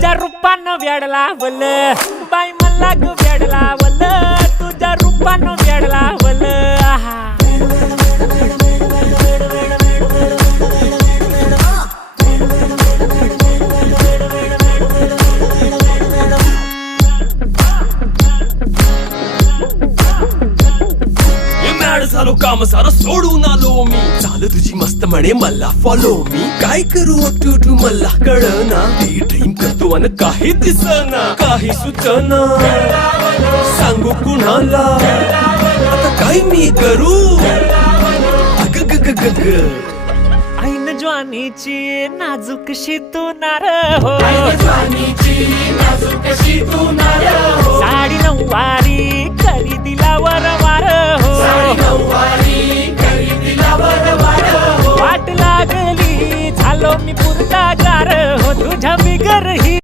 तुझ्या रूपानं वेड लावल बाई मला ग वेड लावल तुझ्या रूपानं वेड लावल आहा झालो काम सारं सोडून आलो मी चाल तुझी मस्त म्हणे मला फॉलो मी काय करू टू मला कळना ती ड्रीम करतो अन काही दिसना काही सुचना सांगू कुणाला आता काय मी करू अग ग ग ग ग ऐन ज्वानीची नाजूकशी तू नार हो साडी नऊवारी करी दिला वरवार हो वाट लागली झालो मी पुरता गार हो तुझ्या बिगर ही